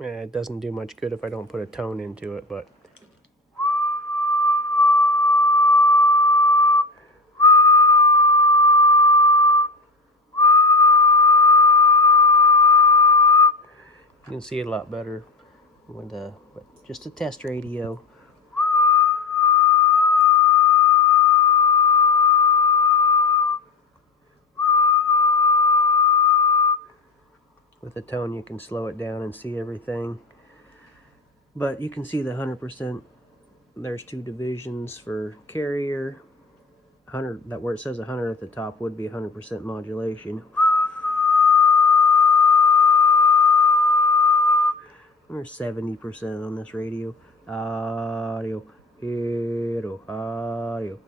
It doesn't do much good if I don't put a tone into it, but you can see it a lot better with but just a test radio. With a tone you can slow it down and see everything. But you can see the 100%. There's two divisions for carrier. 100, that where it says 100 at the top would be 100% modulation. Or 70% on this radio. Audio, audio.